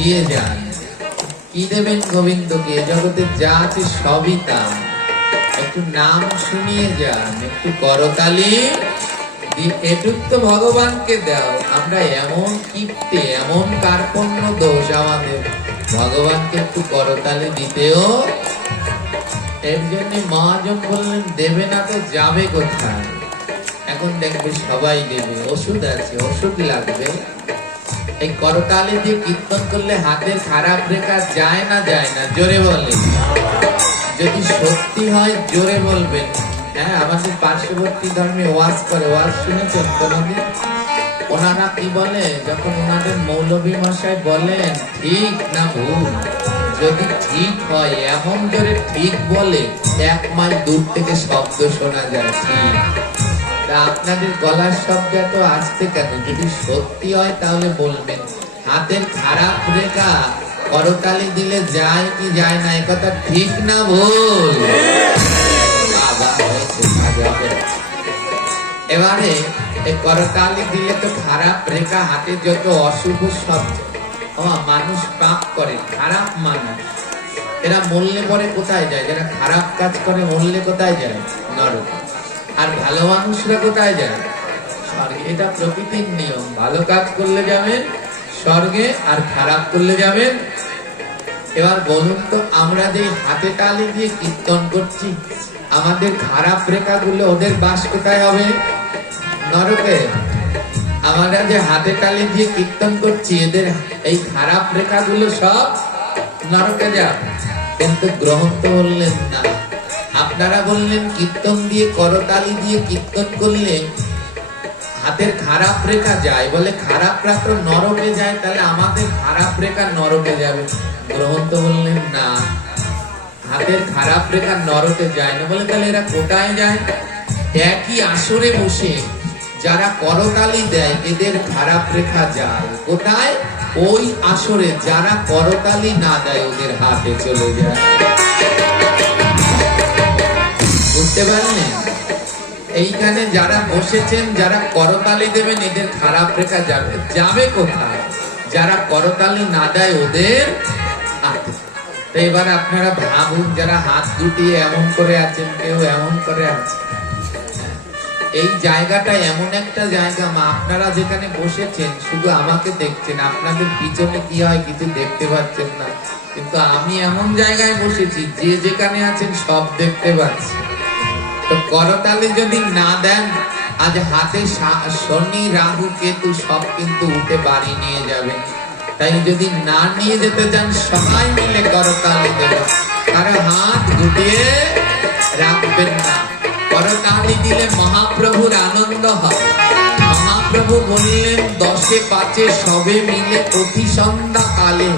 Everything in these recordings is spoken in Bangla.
দিয়ে যান। কি দেবেন গোবিন্দকে? জগতে যা আছে সবই তার। একটু নাম শুনিয়ে যান, একটু করতালি এটুক তো ভগবানকে দাও। আমরা এমন কিপ্টে, এমন কার্পণ্য দোষ আমাদের, ভগবানকে একটু করতালি দিতেও। এর জন্য মহাজন বললেন দেবে না তো যাবে কোথায়? এখন দেখবে সবাই দেবে। ওষুধ আছে, ওষুধ লাগবে। এই করতালি দিয়ে কীর্তন করলে হাতের খারাপ রেখা যায় না? যায় না? জোরে বলেন। যদি সত্যি হয় জোরে বলবেন। হ্যাঁ, আমাদের পার্শ্ববর্তী ধর্মে ওয়াজ করে, ওয়াজ শুনেছেন কোনদিন? ওনারা কি বলে, যখন ওনাদের মৌলভী মশাই বলেন ঠিক না ভুল, যদি ঠিক হয় এমন জোরে ঠিক বলে 1 মাইল দূর থেকে শব্দ শোনা যায় ঠিক। তা আপনাদের গলার শব্দ এত আসতে কেন? যদি সত্যি হয় তাহলে বলবেন। হাতের খারাপ রেখা করতালি দিলে যায় কি যায় না, একথা ঠিক না ভুল? এবারে এই করতালি দিলে তো খারাপ রেখা, হাতে যত অশুভ শব্দ, মানুষ পাপ করে, খারাপ মানুষ এরা মরলে পরে কোথায় যায়? যারা খারাপ কাজ করে মরলে কোথায় যায়? নরকে। আর ভালো মানুষরা কোথায় যায়? স্বর্গে। এটা প্রকৃতির নিয়ম। ভালো কাজ করলে যাবেন স্বর্গে, আর খারাপ করলে যাবেন। এবার বলুন তো, আমরা যে হাতে তালি দিয়ে কীর্তন করছি, আমাদের খারাপ রেখাগুলো ওদের বাস কোথায় হবে? নরকে। আমরা যে হাতে তালি দিয়ে কীর্তন করছি, এদের এই খারাপ রেখাগুলো সব নরকে যাবে। কিন্তু গ্রহণ তো বললেন না। আপনারা বললেন কীর্তন দিয়ে, করতালি দিয়ে কীর্তন করলে হাতের খারাপ রেখা যায়। বলে খারাপ রেখা নরকে যায়, তাহলে আমাদের খারাপ রেখা নরকে যাবে। গ্রহণ তো বললেন না, হাতের খারাপ রেখা নরকে যায় না। বলে তাহলে এরা কোথায় যায়? একই আসরে বসে যারা করতালি দেয় এদের খারাপ রেখা যায় কোথায়? ওই আসরে যারা করতালি না দেয় ওদের হাতে চলে যায়। বুঝতে পারলেন? এইখানে যারা বসেছেন, যারা করতালি দেবেন এদের খারাপ রেখা যাবে। যাবে কোথায়? যারা করতালি না দেয় ওদের হাতে। তো এবার আপনারা ভাবুন, যারা হাত গুটিয়ে এমন করে আছেন, কেউ এমন করে আছে, এই জায়গাটা এমন একটা জায়গা, আপনারা যেখানে বসেছেন শুধু আমাকে দেখছেন, আপনাদের পিছনে কি হয় কিছু দেখতে পাচ্ছেন না। কিন্তু আমি এমন জায়গায় বসেছি, যে যেখানে আছেন সব দেখতে পাচ্ছি। তো করতালি যদি না দেন, আজ হাতে শনি রাহু কেতু সব কিন্তু উঠে বাড়ি নিয়ে যাবে। তাই যদি না নিয়ে যেতে চান, সবাই মিলে করতালি দেবেন, কারো হাত গুটিয়ে রাখবেন না। করতালি দিলে মহাপ্রভুর আনন্দ হয়। মহাপ্রভু বললেন 10-5 সবে মিলে প্রতি সন্ধ্যা কালে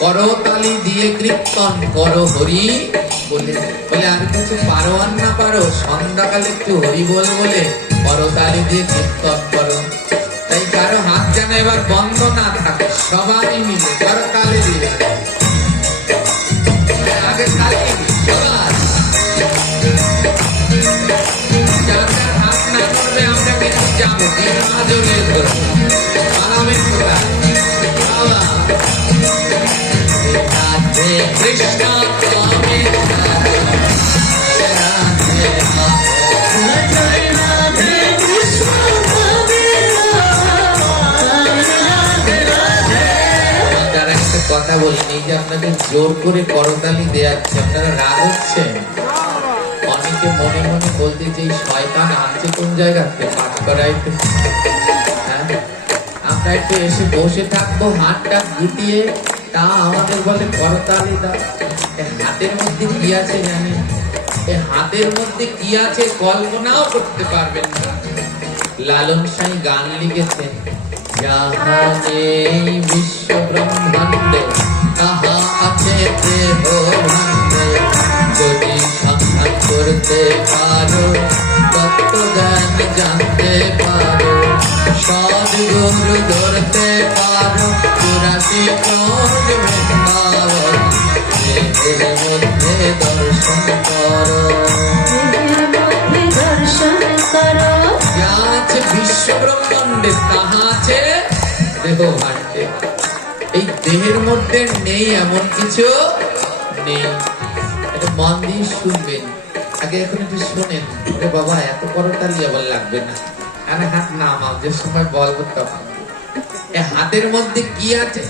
করতালি দিয়ে কীর্তন করো হরি বলে। বলে আর কিছু পারো আর না পারো, সন্ধ্যাকালে একটু হরি বল বলে করতালি দিয়ে কীর্তন করো। তাই কারো হাত যেন এবার বন্ধ না থাকে, সবাই মিলে করতালি দিয়ে আগে তালি সবাই। যাদের হাত না করবে আমরা কিন্তু যাবো, জোরে পালাবেন কোথায়? কৃষ্ণ কথা বলেন, এই যে আপনাদের জোর করে করতালি দেয়াচ্ছে, আপনারা রাগ হচ্ছেন। অনেকে মনে মনে বলতে যে শয়তান আনছে কোন জায়গা থেকে পাঠ করাইতে। হ্যাঁ, আমরা একটু এসে বসে থাকবো হাতটা গুটিয়ে, তা আমাদের বলে করতালি দাও। হাতের মধ্যে কি আছে জানেন? এই হাতের মধ্যে কি আছে কল্পনাও করতে পারবেন না। লালন সাই গান লিখেছেন, যাহা নেই বিশ্ব ব্রহ্মাণ্ডে তাহা আছে দেহ ভাণ্ডে, যদি সাক্ষাৎ করতে পারো তত্ত্বজ্ঞান জানতে পারো, সদ্গুরু ধরতে পারো 84 ক্রোশ বৃন্দাবন, দেহের মধ্যে দর্শন করো। যা আছে বিশ্ব ব্রহ্মাণ্ডে তাহা আছে দেহ ভাণ্ডে। এই দেহের মধ্যে নেই এমন কিছু নেই। এটা মন দিয়ে শুনবেন। আগে এখন একটু শোনেন। ওরে বাবা, এত করতালি আবার লাগবে না। আরে হাত নামাও, যে সময় বলবো তখন। এই হাতের মধ্যে কি আছে?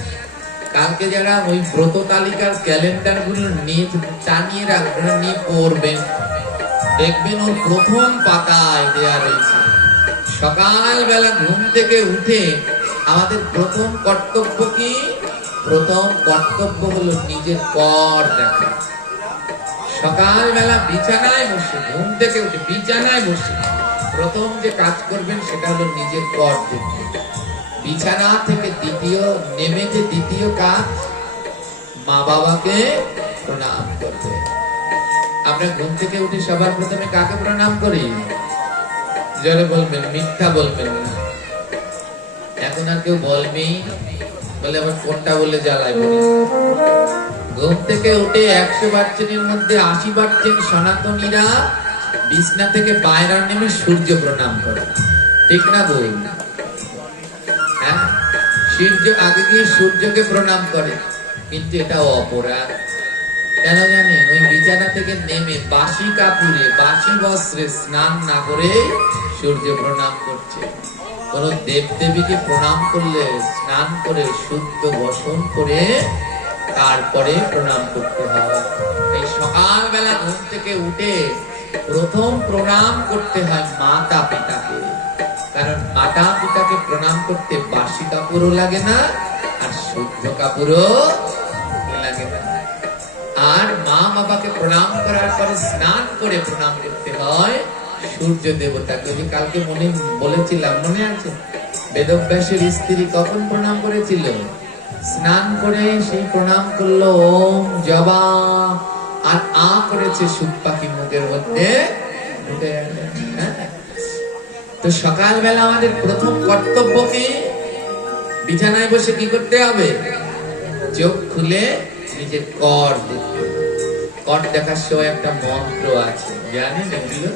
কালকে যারা ওই ব্রত তালিকার ক্যালেন্ডার গুলো নিয়ে টানিয়ে রাখবেন, নিয়ে পড়বেন, দেখবেন ওর প্রথম পাতায় দেয়া রয়েছে সকালবেলা ঘুম থেকে উঠে আমাদের প্রথম কর্তব্য কি? প্রথম কর্তব্য হলো নিজের কর দেখা। সকালবেলা বিছানায় বসে, ঘুম থেকে উঠে বিছানায় বসে প্রথম যে কাজ করবেন সেটা হলো নিজের কর দেখবেন। বিছানা থেকে দ্বিতীয় কাজ মা বাবাকে প্রণাম করবে। আমরা ঘুম থেকে উঠে সবার প্রথমে কাকে প্রণাম করি? জোরে বলবেন, মিথ্যা বলবেন না। এখন আর কেউ বলবেই বলে আবার কোনটা বলে জ্বালায় বলি। ঘুম থেকে উঠে 100 বাচ্চাদের মধ্যে 80 বাচ্চেন সনাতনীরা বিছনা থেকে বাইরে নেমে সূর্য প্রণাম করে, ঠিক না বল? হ্যাঁ, সূর্য আগে গিয়ে সূর্যকে প্রণাম করে, কিন্তু এটা অপরাধ। কেন জানেন? ওই বিছানা থেকে নেমে বাসি কাপড়ে বাসি বস্ত্রে স্নান না করে সূর্য প্রণাম করছে। কোন দেব দেবীকে প্রণাম করলে স্নান করে শুদ্ধ বসন করে তারপরে প্রণাম করতে হয়। এই সকালবেলা ঘুম থেকে উঠে প্রথম প্রণাম করতে হয় মাতা পিতাকে। কারণ মাতা পিতাকে প্রণাম করতে বাসি কাপড়ও লাগে না, আর শুদ্ধ কাপড়ও লাগে না। আর মা বাবাকে প্রণাম করার পরে স্নান করে প্রণাম করতে হয় সূর্য দেবতাকে। যে কালকে মনে বলেছিলাম, মনে আছে? বেদব্যাসের স্ত্রী কখন প্রণাম করেছিল? স্নান করে সেই প্রণাম করলো ওম জবা, আর আ করেছে সুখ পাখি মুখের মধ্যে। তো সকালবেলা আমাদের প্রথম কর্তব্য কি? বিছানায় বসে কি করতে হবে? চোখ খুলে নিজের কর দেখতে। কর দেখার সময় একটা মন্ত্র আছে, জানেন এগুলো?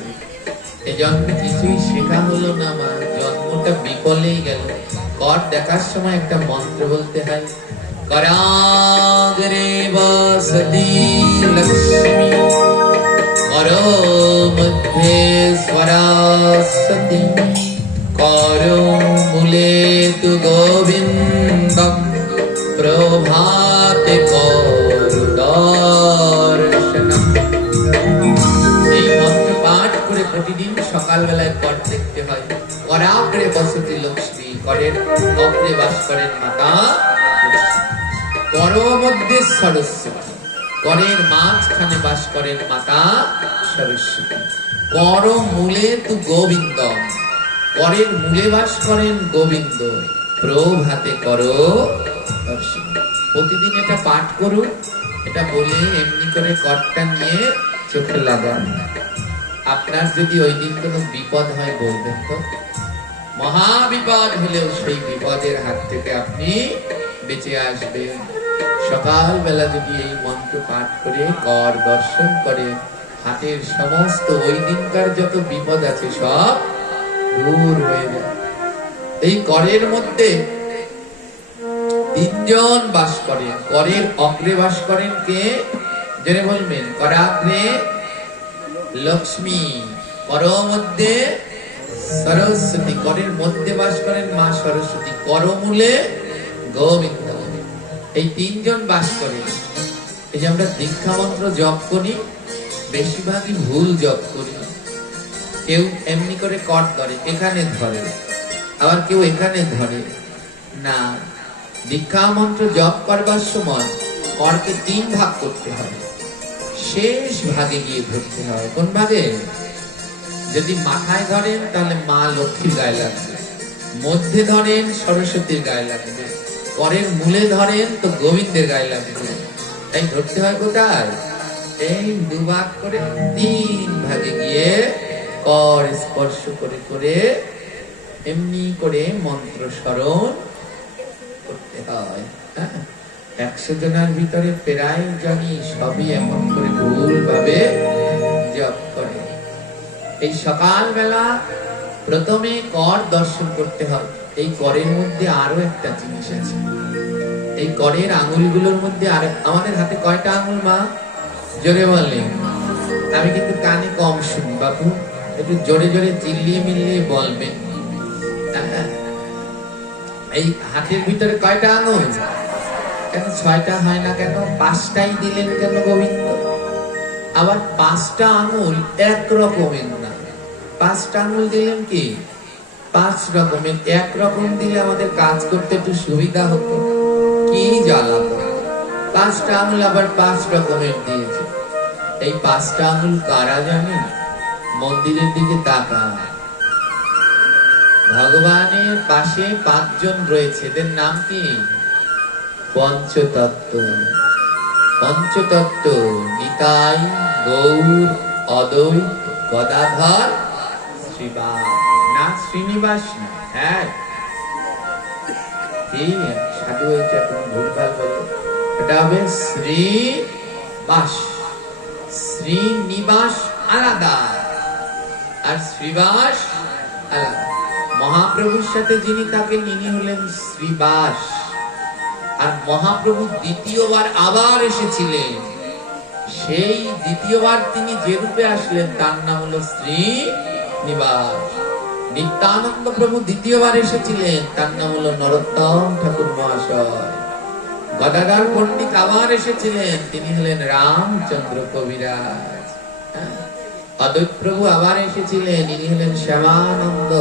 এই জন্মে কিছুই শেখা হলো না, আমার জন্মটা বিকলেই গেল। কর দেখার সময় একটা মন্ত্র বলতে হয়, कराग्रे वसति लक्ष्मी करो मध्ये स्वरासति करो मूले तु गोविन्दं प्रभाते करो दर्शनम्। এই মন্ত্র পাঠ করে প্রতিদিন সকালবেলায় কর দেখতে হয়। कराग्रे वसति लक्ष्मी, করের অগ্রে বাস করেন মাতা। কর মধ্যে সরস্বতী, করের মাঝখানে বাস করেন মাতা সরস্বতী। কর মূলে তু গোবিন্দ, করের মূলে বাস করেন গোবিন্দ। প্রভাতে করো দর্শন। প্রতিদিন এটা পাঠ করুন। এটা বলে এমনি করে করটা নিয়ে চোখে লাগান। আপনার যদি ওই দিন কোনো বিপদ হয় বলবেন তো, মহা বিপদ হলেও সেই বিপদের হাত থেকে আপনি বেঁচে আসবেন। সকালবেলা যদি এই মন্ত্র পাঠ করে কর দর্শন করে, হাতের সমস্ত ওই দিনকার যত বিপদ আছে সব দূর হয়ে যায়। এই করের মধ্যে তিনজন বাস করেন। করের অগ্রে বাস করেন কে? জেনে বলবেন। করাগ্রে লক্ষ্মী, কর মধ্যে সরস্বতী, করের মধ্যে বাস করেন মা সরস্বতী, করমূলে গোবিন্দ। এই তিনজন বাস করে। এই যে আমরা দীক্ষা মন্ত্র জপ করি, বেশিরভাগই ভুল জপ করি। কেউ এমনি করে কর ধরে, এখানে ধরে, আবার কেউ এখানে ধরে না। দীক্ষা মন্ত্র জপ করবার সময় করকে 3 ভাগ করতে হয়। শেষ ভাগে গিয়ে ধরতে হয়। কোন ভাগে? যদি মাথায় ধরেন তাহলে মা লক্ষ্মীর গায়ে লাগবে, মধ্যে ধরেন সরস্বতীর গায়ে লাগবে, করের মূলে ধরেন তো গোবিন্দের গায়ে লাগবে। তাই ধরতে হয় কোথায়? এই 2 ভাগ করে 3 ভাগে গিয়ে কর স্পর্শ করে করে এমনি করে মন্ত্র স্মরণ করতে হয়। 100 জনের ভিতরে প্রায় জনই সবই এমন করে ভুল ভাবে জপ করে। এই সকালবেলা প্রথমে কর দর্শন করতে হয়। এই করের মধ্যে আরো একটা জিনিস আছে। এই করের আঙুলগুলোর মধ্যে আর আমাদের হাতে কয়টা আঙুল মা? জোরে বললেন। আমি কিন্তু কানে কম শুনি বাবু, একটু জোরে জোরে চিল্লিয়ে মিল্লিয়ে বলবেন। এই হাতের ভিতরে কয়টা আঙুল? কেন 6টা হয় না কেন? 5টাই দিলেন কেন গোবিন্দ? আবার 5টা আঙুল এক রকমের না, 5টা আঙুল দিলেন কি 5 রকমের। এক রকম দিলে আমাদের কাজ করতে একটু সুবিধা হতো, কি জ্বালা। 5টা আঙুল আবার 5 রকমের দিয়েছে। এই 5টা আঙুল কারা জানেন? মন্দিরের দিকে তাকান, ভগবানের পাশে 5 জন রয়েছে, এদের নাম কি? পঞ্চতত্ত্ব। পঞ্চতত্ত্ব নিতাই, গৌর, অদ্বৈত, গদাধর, শ্রীবাস। না শ্রীনিবাস না, হ্যাঁ ঠিক সাধু হয়েছে, এখন ভুলভাল বলে। এটা হবে শ্রীবাস। শ্রীনিবাস আলাদা আর শ্রীবাস আলাদা। মহাপ্রভুর সাথে যিনি থাকেন ইনি হলেন শ্রীবাস। আর মহাপ্রভু দ্বিতীয়বার আবার এসেছিলেন, সেই দ্বিতীয়বার তিনি যে রূপে আসলেন তার নাম হলো শ্রীনিবাস। নিত্যানন্দ প্রভু দ্বিতীয়বার এসেছিলেন, তার নাম হলো নরোত্তম ঠাকুর মহাশয়। গদাধর পণ্ডিত আবার এসেছিলেন, তিনি হলেন রামচন্দ্র কবিরাজ। অদ্বৈত প্রভু আবার এসেছিলেন, ইনি হলেন শ্যামানন্দ।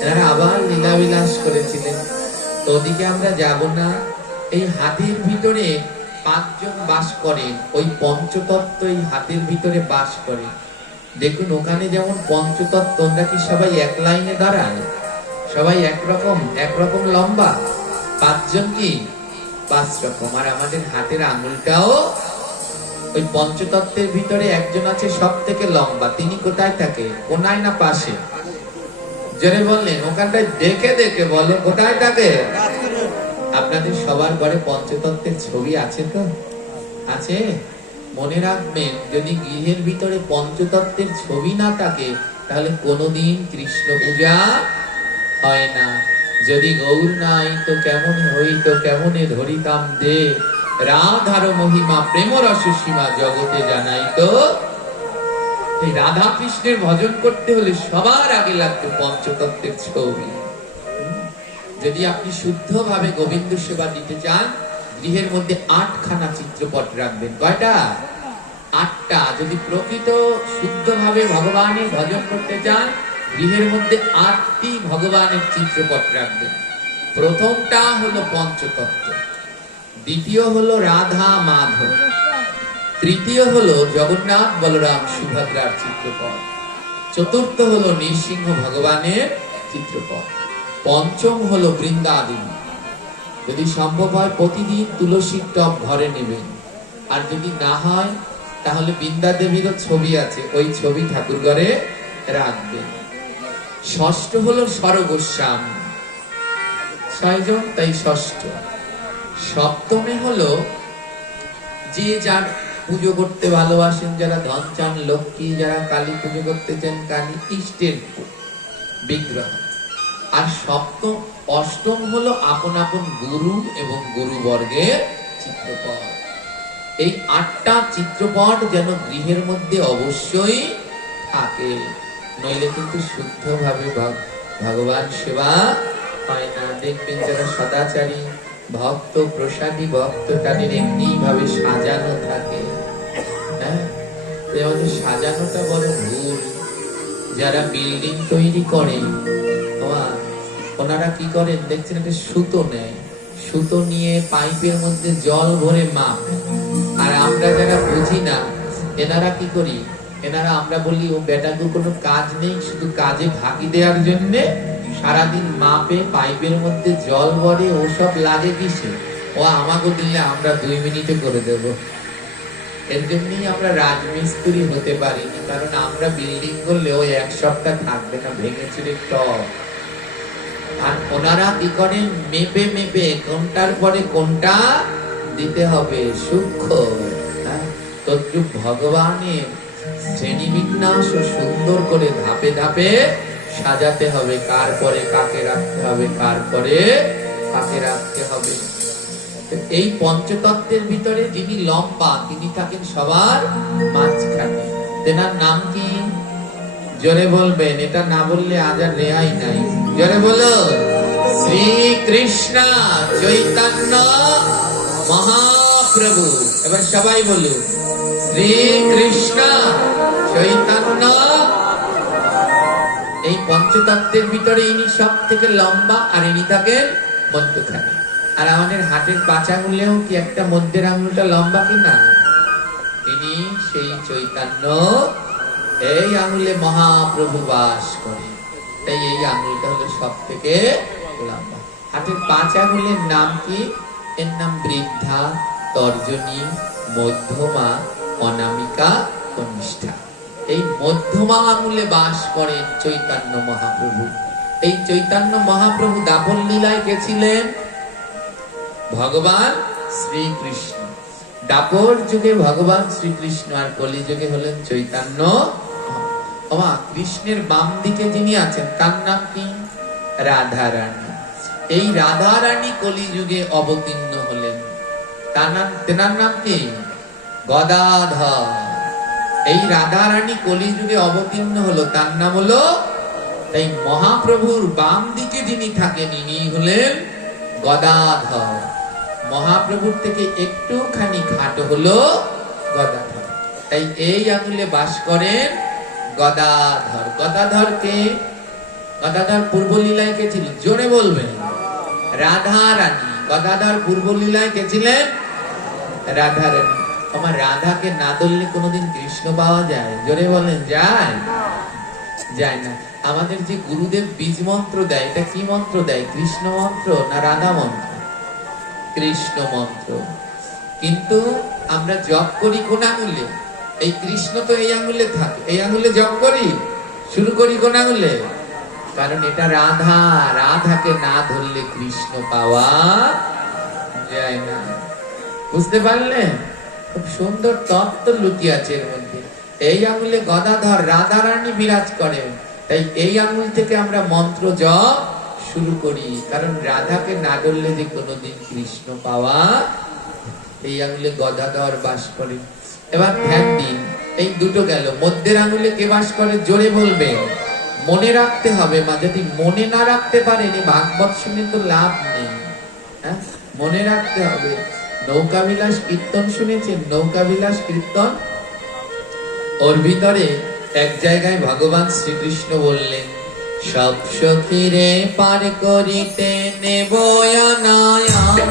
এনারা আবার লীলাবিলাস করেছিলেন। তো ওদিকে আমরা যাব না। এই হাতের ভিতরে 5 জন বাস করেন, ওই পঞ্চতত্ত্ব এই হাতের ভিতরে বাস করে। দেখুন ওখানে যেমন পঞ্চতত্ত্ব, ওরা কি সবাই এক লাইনে দাঁড়ায়? সবাই একরকম লম্বা। 5 জন কি 5 রকম। আর আমাদের হাতের আঙুলটাও ওই পঞ্চতত্ত্বের ভিতরে একজন আছে সব থেকে লম্বা। তিনি কোথায় থাকে? কোনায় না পাশে? জোরে বললেন। ওখানটায় দেখে দেখে বলো কোথায় থাকে? আপনাদের সবার ঘরে পঞ্চতত্ত্বের ছবি আছে তো? আছে? মনে রাখবেন, যদি গৃহের ভিতরে পঞ্চতত্ত্বের ছবি না থাকে তাহলে কোনোদিন কৃষ্ণ পূজা হয় না। যদি গৌর নাই তো কেমন হইত, কেমনে ধরিতাম দে রাধার মহিমা প্রেম রস সীমা জগতে জানাইতো। এই রাধা কৃষ্ণের ভজন করতে হলে সবার আগে লাগবে পঞ্চতত্ত্বের ছবি। যদি আপনি শুদ্ধভাবে গোবিন্দ সেবা দিতে চান, গৃহের মধ্যে 8খানা চিত্রপট রাখবেন। কয়টা? 8টা। যদি প্রকৃত শুদ্ধভাবে ভগবানের ভজন করতে চান, গৃহের মধ্যে 8টি ভগবানের চিত্রপট রাখবেন। প্রথমটা হলো পঞ্চতত্ত্ব, দ্বিতীয় হলো রাধা মাধব, তৃতীয় হলো জগন্নাথ বলরাম সুভদ্রার চিত্রপট, চতুর্থ হলো নৃসিংহ ভগবানের চিত্রপট, পঞ্চম হলো বৃন্দাদেবী। যদি সম্ভব হয় প্রতিদিন তুলসীর টব ঘরে নেবেন, আর যদি না হয় তাহলে বৃন্দাদেবীরও ছবি আছে, ওই ছবি ঠাকুর ঘরে রাখবেন। ষষ্ঠ হলো সরগোস্বামী, 6 জন, তাই ষষ্ঠ। সপ্তমে হলো যে যার পুজো করতে ভালোবাসেন, যারা ধন চান লক্ষ্মী, যারা কালী পুজো করতে চান কালী, ইষ্টের বিগ্রহ। আর অষ্টম হলো আপন আপন গুরু এবং গুরুবর্গের চিত্রপট। এই 8টা চিত্রপট যেন গৃহের মধ্যে অবশ্যই থাকে, নইলে কিন্তু শুদ্ধভাবে ভগবান সেবা হয় না। দেখবেন যারা সদাচারী ভক্ত, প্রসাদী ভক্ত, তাদের এমনি ভাবে সাজানো থাকে। হ্যাঁ, আমাদের সাজানোটা বড় ভুল। যারা বিল্ডিং তৈরি করেন ওনারা কি করেন দেখছেন, একটা সুতো নেয়, সুতো নিয়ে পাইপের মধ্যে জল ভরে মাপ। আর আমরা যারা বুঝি না, এনারা কি করি, এনারা আমরা বলি ও বেটাকে কোনো কাজ নেই, শুধু কাজে ফাঁকি দেওয়ার জন্য সারাদিন মাপে পাইপের মধ্যে জল ভরে, ওসব লাগে কিসে, ও আমাকে দিলে আমরা 2 মিনিটে করে দেব। এর জন্যই আমরা রাজমিস্ত্রি হতে পারিনি, কারণ আমরা বিল্ডিং করলে ওই 1 সপ্তাহ থাকবে না, ভেঙে চুরে টপ। আর ওনারা কি করেন, মেপে মেপে কোনটার পরে কোনটা দিতে হবে সূক্ষ্ম। তদ্রূপ ভগবানের শ্রেণীবিন্যাস সুন্দর করে ধাপে ধাপে সাজাতে হবে, কার পরে কাকে রাখতে হবে, কার পরে কাকে রাখতে হবে। এই পঞ্চতত্ত্বের ভিতরে যিনি লম্বা তিনি থাকেন সবার মাঝখানে। তেনার নাম কি? জোরে বলবেন, এটা না বললে আজ আর রেহাই নাই। জোরে বলো, শ্রীকৃষ্ণ চৈতন্য মহাপ্রভু। এবার সবাই বলুন, শ্রীকৃষ্ণ চৈতন্য। এই পঞ্চতত্ত্বের ভিতরে ইনি সব থেকে লম্বা, আর ইনি থাকেন মধ্যখানে। আর আমাদের হাতের পাঁচ আঙুলেও কি একটা মধ্যের আঙুলটা লম্বা কিনা? তিনি সেই চৈতন্য। এই আঙুলে মহাপ্রভু বাস করে, তাই এই আঙুলটা হলো সব থেকে লম্বা। হাতের পাঁচ আঙুলের নাম কি? এর নাম বৃদ্ধা, তর্জনী, মধ্যমা, অনামিকা, কনিষ্ঠা। এই মধ্যমা আঙুলে বাস করেন চৈতন্য মহাপ্রভু। এই চৈতন্য মহাপ্রভু দাপর লীলায় গেছিলেন ভগবান শ্রীকৃষ্ণ। দাপর যুগে ভগবান শ্রীকৃষ্ণ, আর কলি যুগে হলেন চৈতন্য। কৃষ্ণের বাম দিকে যিনি আছেন তার নাম কি? রাধা রানী। এই রাধা রানী কলি যুগে অবতীর্ণ হলেন, তেনার নাম কি? গদাধর। এই রাধা রানী কলি যুগে অবতীর্ণ হলো, তার নাম হলো। তাই মহাপ্রভুর বাম দিকে যিনি থাকেন ইনি হলেন গদাধর। মহাপ্রভুর থেকে একটুখানি খাটো হলো গদাধর। তাই এই আঙুলে বাস করেন গদাধর। গদাধর কে? গদাধর পূর্ব লীলায় কে ছিলেন? জোরে বলবেন, রাধা রানী। গদাধর পূর্ব লীলায় কে ছিলেন? রাধা রানী। আমার রাধাকে না ধরলে কোনোদিন কৃষ্ণ পাওয়া যায়? জোরে বলেন, যায়? যায় না। আমাদের যে গুরুদেব বীজ মন্ত্র দেয়, এটা কি মন্ত্র দেয়? কৃষ্ণ মন্ত্র না রাধা মন্ত্র? কৃষ্ণ মন্ত্র। কিন্তু আমরা জপ করি কোন আঙুলে? এই কৃষ্ণ তো এই আঙুলে থাকে, এই আঙুলে জপ করি, শুরু করি কোন আঙুলে? কারণ এটা রাধা। রাধাকে না ধরলে কৃষ্ণ পাওয়া যায় না। বুঝতে পারলেন? খুব সুন্দর তত্ত্ব লুকিয়ে আছে এর মধ্যে। এই আঙুলে গদাধর রাধা রানী বিরাজ করেন, তাই এই আঙুল থেকে আমরা মন্ত্র জপ শুরু করি। কারণ রাধাকে না ধরলে যে কোনোদিন কৃষ্ণ পাওয়া। এই আঙুলে গদাধর বাস করে। এবার ধ্যান দিন, এই দুটো গেল। মধ্যের আঙুলে কে বাস করে? জোরে বলবে, মনে রাখতে হবে। মা যদি মনে না রাখতে পারেন এই ভাগবত শুনে তো লাভ নেই। মনে রাখতে হবে। নৌকা বিলাস কীর্তন শুনেছেন? নৌকা বিলাস কীর্তন, ওর ভিতরে এক জায়গায় ভগবান শ্রীকৃষ্ণ বললেন, সব সখীরে পার করিতে নেব আনায়ান,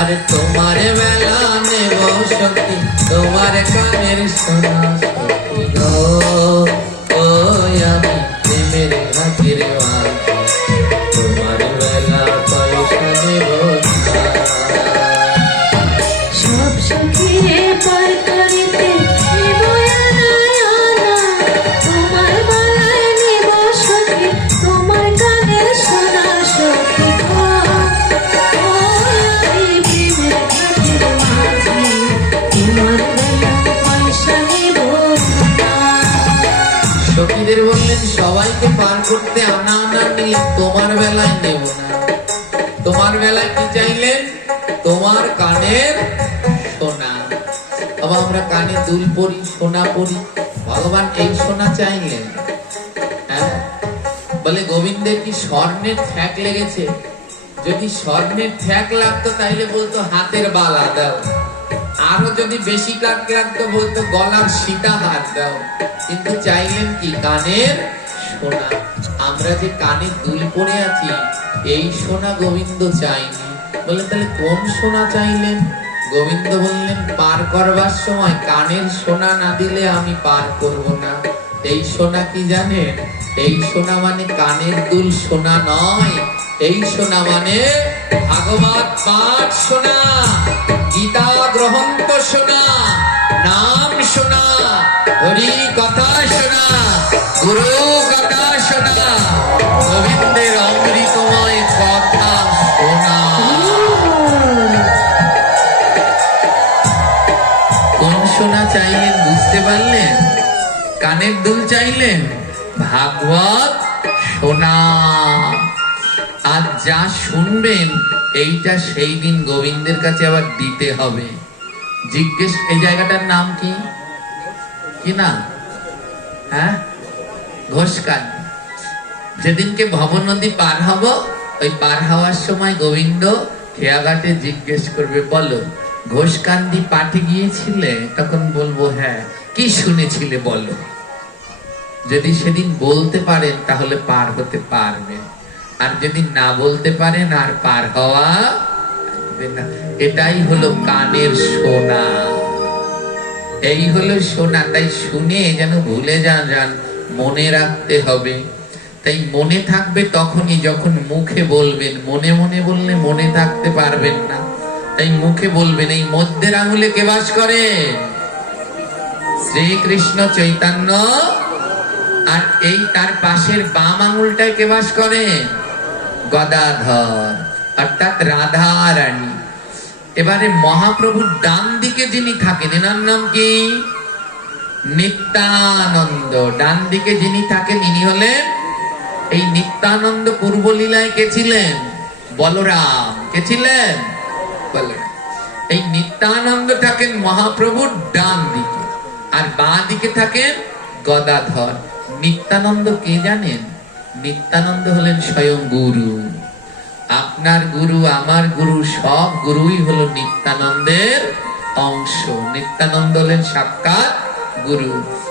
আর তোমার বেলা নেব সখী তোমার কানের সোনা সখী গো। ও আমি প্রেমের হাতির মাঝে তোমার বেলা পয়সা নেব। সব সখীরে পার করিতে নেব আনায়ান, তোমার বেলায় নেব সখী তোমার কানের সোনা সখী গো। ও আমি প্রেমের হাতির মাঝে তোমার বেলা পয়সা নেব না। সখীদের বললেন সবাইকে পার করতে আনা আনা নিয়ে তোমার বেলায় নেব না। তোমার বেলায় কি চাইলেন? তোমার কানের সোনা। আবার আমরা কানে দুল পরি, সোনা পরি, ভগবান এই সোনা চাইলেন? হ্যাঁ, বলে গোবিন্দের কি স্বর্ণের ঠ্যাক লেগেছে? যদি স্বর্ণের ঠ্যাক লাগতো তাইলে বলতো হাতের বালা দাও, আরো যদি বেশি কাট লাগতো বলতো গলার সীতা হাত দাও। কিন্তু চাইলেন কি? কানের সোনা। আমরা যে কানে দুল পরে আছি এই সোনা গোবিন্দ চাইনি। বললেন তাহলে কোন সোনা চাইলেন? গোবিন্দ বললেন, পার করবার সময় কানের সোনা না দিলে আমি পার করব না। এই সোনা কি জানেন? এই সোনা মানে কানের দুল সোনা নয়। এই সোনা মানে ভাগবত পাঠ সোনা, গীতা গ্রহন্ত সোনা, নাম সোনা, হরি কথা সোনা, গুরু কথা সোনা, গোবিন্দের অমৃতময় কথা সোনা। কোন সোনা চাইলেন বুঝতে পারলেন? কানের দুল চাইলেন? ভাগবত সোনা। আর যা শুনবেন এইটা সেই দিন গোবিন্দের কাছে আবার দিতে হবে। জিজ্ঞেস, এই জায়গাটার নাম কি, কি নাম? হ্যাঁ, ঘোষকান্দি। যেদিনকে ভবন নদী পার হব, ওই পার হওয়ার সময় গোবিন্দ খেয়াঘাটে জিজ্ঞেস করবে, বলো ঘোষকান্দি পাঠে গিয়েছিলে? তখন বলবো হ্যাঁ। কি শুনেছিলে বলো। যদি সেদিন বলতে পারেন তাহলে পার হতে পারবেন, আর যদি না বলতে পারেন আর পার হওয়া যাবে না। এটাই হলো কানের সোনা, এই হলো সোনা। তাই শুনে যেন ভুলে যান, মনে রাখতে হবে। তাই মনে থাকবে তখনই যখন মুখে বলবেন, মনে মনে বললে মনে থাকতে পারবেন না। তাই মুখে বলবেন। এই মধ্যের আঙুলে কে বাস করে? শ্রীকৃষ্ণ চৈতন্য। আর এই তার পাশের বাম আঙুলটায় কে বাস করে? গদাধর, অর্থাৎ রাধা রানী। এবারে মহাপ্রভুর ডান দিকে যিনি থাকেন, এনার নাম কি? নিত্যানন্দ। ডান দিকে যিনি থাকেন ইনি হলেন এই নিত্যানন্দ। পূর্ব লীলায় কে ছিলেন? বলরাম। কে ছিলেন? বলরাম। এই নিত্যানন্দ থাকেন মহাপ্রভুর ডান দিকে, আর বাঁ দিকে থাকেন গদাধর। নিত্যানন্দ কে জানেন? নিত্যানন্দ হলেন স্বয়ং গুরু। আপনার গুরু, আমার গুরু, সব গুরুই হলো নিত্যানন্দের অংশ। নিত্যানন্দ হলেন সাক্ষাৎ গুরু।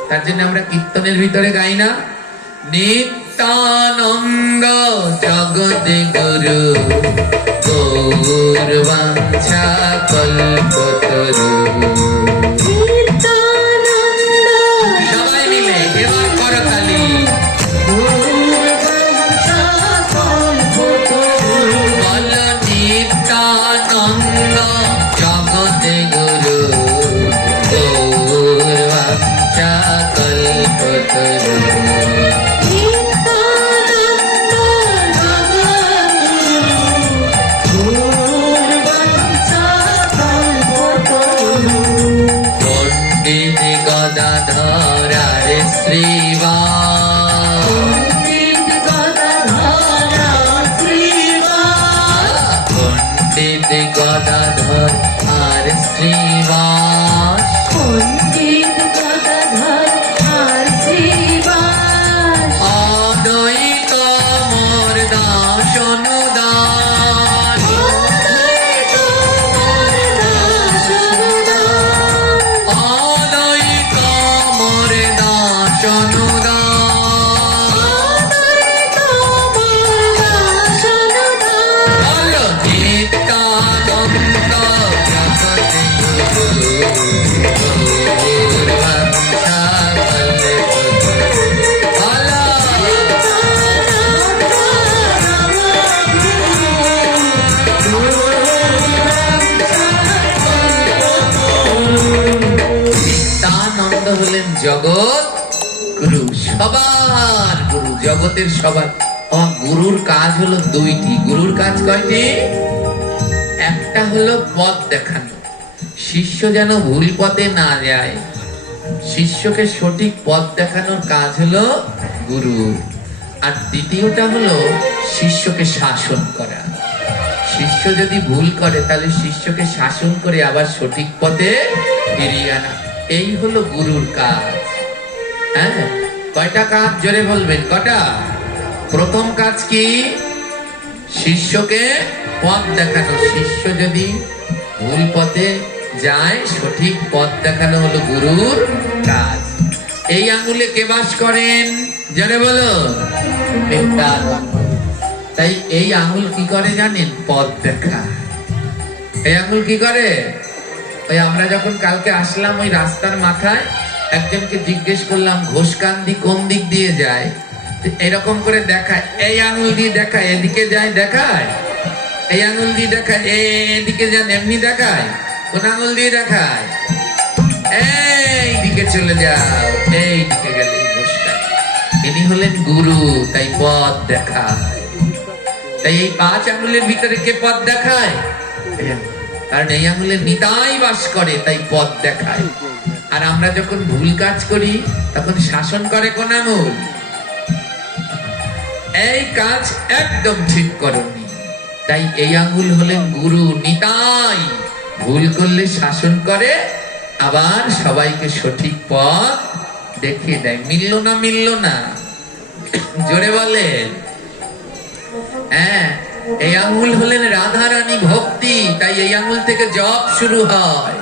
তার জন্য আমরা কীর্তনের ভিতরে গাই না, নিত্যানন্দ জগতে গুরু, গৌরবাঞ্ছা কল্পতরু। সবাই মিলে এবার করতালি। বল নিত্যানন্দ জগতে গুরু, গৌরবাঞ্ছা কল্পতরু। গদাধর আর শ্রীবাস, পণ্ডিত গদাধর আর শ্রীবাস, অদ্বৈত মোর দাস অনুদান, অদ্বৈত মোর দাস অনুদান। বলো নিত্যানন্দ জগতে গুরু, গৌরবাঞ্ছা কল্পতরু। বলো নিত্যানন্দ হলেন জগৎ গুরু, সবার গুরু, জগতের সবার। গুরুর কাজ হলো দুইটি। গুরুর কাজ কয়টি? একটা হলো পথ দেখানো, শিষ্য যেন ভুল পথে না যায়। শিষ্যকে সঠিক পথ দেখানোর কাজ হলো গুরুর। আর দ্বিতীয়টা হলো শিষ্যকে শাসন করা। শিষ্য যদি ভুল করে তাহলে শিষ্যকে শাসন করে আবার সঠিক পথে ফিরিয়ে আনা। এই হলো গুরুর কাজ। হ্যাঁ, কয়টা কাজ জোরে বলবেন? কটা? প্রথম কাজ কি? শিষ্যকে পথ দেখানো। শিষ্য যদি ভুল পথে যায়, সঠিক পথ দেখানো হলো গুরুর কাজ। এই আঙুলে কে বাস করেন? জোরে বলো। নিত্যানন্দ। তাই এই আঙুল কি করে জানেন? পথ দেখা। এই আঙুল কি করে? ওই আমরা যখন কালকে আসলাম, ওই রাস্তার মাথায় একজনকে জিজ্ঞেস করলাম ঘোষকান্দি কোন দিক দিয়ে যায়। এরকম করে দেখায়, এই আঙুল দিয়ে দেখায়, এদিকে যায় দেখায়, এই আঙুল দিয়ে দেখায়, এদিকে যান এমনি দেখায়। কোন আঙুল দিয়ে দেখায়? এই দিকে চলে যাও, এই দিকে গেলে ঘোষকান্দি। ইনি হলেন গুরু, তাই পথ দেখায়। তাই এই 5 আঙুলের ভিতরে কে পথ দেখায়? কারণ এই আঙুলে নিতাই বাস করে, তাই পথ দেখায়। আর আমরা যখন ভুল কাজ করি তখন শাসন করে কোন আঙুল? এই কাজ একদম ঠিক করনি। তাই এই আঙ্গুল হলেন গুরু নিতাই, ভুল করলে শাসন করে, আবার সবাইকে সঠিক পথ দেখিয়ে দেয়। মিলল না, মিলল না, জোরে বলেন। হ্যাঁ, এই আঙ্গুল হলেন রাধা রানী ভক্তি, তাই এই আঙ্গুল থেকে জপ শুরু হয়।